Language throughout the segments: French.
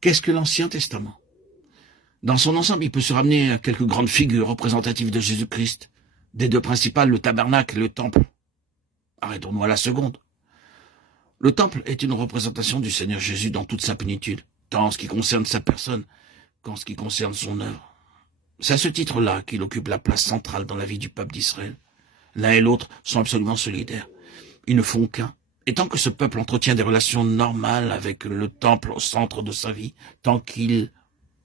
Qu'est-ce que l'Ancien Testament? Dans son ensemble, il peut se ramener à quelques grandes figures représentatives de Jésus-Christ. Des deux principales, le tabernacle et le temple. Arrêtons-nous à la seconde. Le temple est une représentation du Seigneur Jésus dans toute sa plénitude, tant en ce qui concerne sa personne qu'en ce qui concerne son œuvre. C'est à ce titre-là qu'il occupe la place centrale dans la vie du peuple d'Israël. L'un et l'autre sont absolument solidaires. Ils ne font qu'un. Et tant que ce peuple entretient des relations normales avec le temple au centre de sa vie, tant qu'il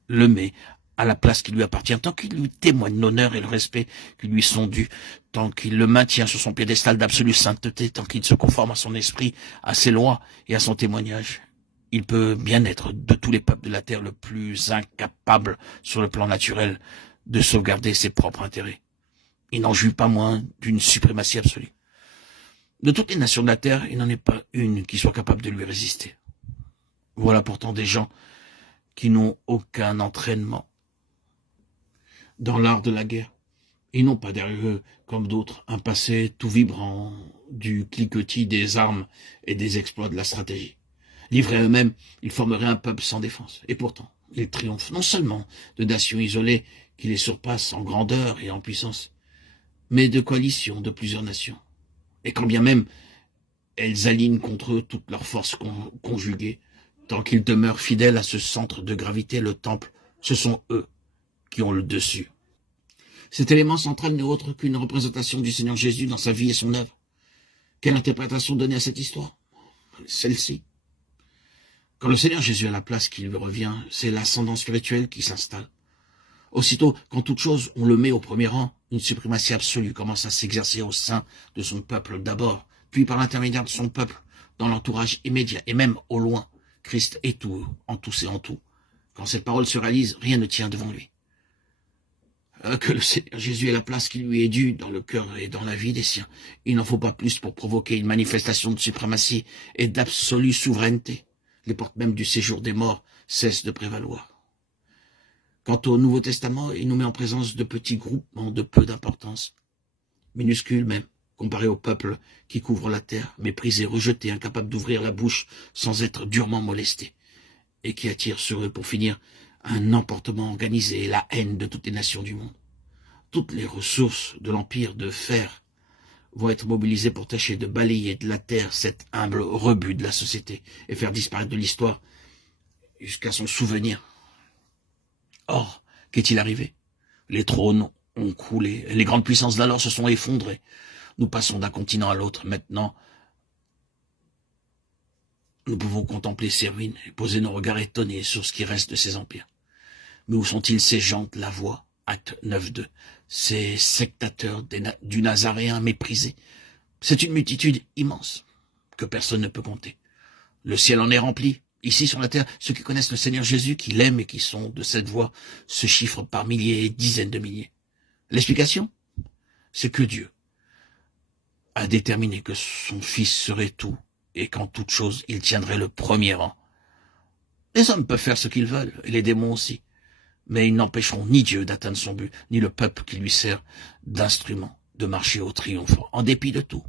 le met à la place qui lui appartient, tant qu'il lui témoigne l'honneur et le respect qui lui sont dus, tant qu'il le maintient sur son piédestal d'absolue sainteté, tant qu'il se conforme à son esprit, à ses lois et à son témoignage, il peut bien être de tous les peuples de la terre le plus incapable sur le plan naturel de sauvegarder ses propres intérêts. Il n'en jouit pas moins d'une suprématie absolue. De toutes les nations de la terre, il n'en est pas une qui soit capable de lui résister. Voilà pourtant des gens qui n'ont aucun entraînement dans l'art de la guerre. Ils n'ont pas derrière eux, comme d'autres, un passé tout vibrant du cliquetis des armes et des exploits de la stratégie. Livrés à eux-mêmes, ils formeraient un peuple sans défense. Et pourtant, ils triomphent non seulement de nations isolées qui les surpassent en grandeur et en puissance, mais de coalitions de plusieurs nations. Et quand bien même elles alignent contre eux toutes leurs forces conjuguées, tant qu'ils demeurent fidèles à ce centre de gravité, le temple, ce sont eux qui ont le dessus. Cet élément central n'est autre qu'une représentation du Seigneur Jésus dans sa vie et son œuvre. Quelle interprétation donner à cette histoire? Celle-ci. Quand le Seigneur Jésus a la place qui lui revient, c'est l'ascendant spirituel qui s'installe. Aussitôt, quand toute chose, on le met au premier rang, une suprématie absolue commence à s'exercer au sein de son peuple d'abord, puis par l'intermédiaire de son peuple, dans l'entourage immédiat et même au loin. Christ est tout, en tous et en tout. Quand cette parole se réalise, rien ne tient devant lui. Que le Seigneur Jésus ait la place qui lui est due dans le cœur et dans la vie des siens. Il n'en faut pas plus pour provoquer une manifestation de suprématie et d'absolue souveraineté. Les portes même du séjour des morts cessent de prévaloir. Quant au Nouveau Testament, il nous met en présence de petits groupements de peu d'importance, minuscules même, comparés au peuple qui couvre la terre, méprisé, rejeté, incapable d'ouvrir la bouche sans être durement molesté, et qui attire sur eux pour finir un emportement organisé et la haine de toutes les nations du monde. Toutes les ressources de l'empire de fer vont être mobilisées pour tâcher de balayer de la terre cet humble rebut de la société et faire disparaître de l'histoire jusqu'à son souvenir. Or, qu'est-il arrivé? Les trônes ont coulé, et les grandes puissances d'alors se sont effondrées. Nous passons d'un continent à l'autre. Maintenant, nous pouvons contempler ces ruines et poser nos regards étonnés sur ce qui reste de ces empires. Mais où sont-ils ces gens de la voix? Acte 9.2. Ces sectateurs du Nazaréen méprisé. C'est une multitude immense que personne ne peut compter. Le ciel en est rempli. Ici, sur la terre, ceux qui connaissent le Seigneur Jésus, qui l'aiment et qui sont de cette voie, se chiffrent par milliers et dizaines de milliers. L'explication? C'est que Dieu a déterminé que son Fils serait tout, et qu'en toute chose, il tiendrait le premier rang. Les hommes peuvent faire ce qu'ils veulent, et les démons aussi, mais ils n'empêcheront ni Dieu d'atteindre son but, ni le peuple qui lui sert d'instrument de marcher au triomphe, en dépit de tout.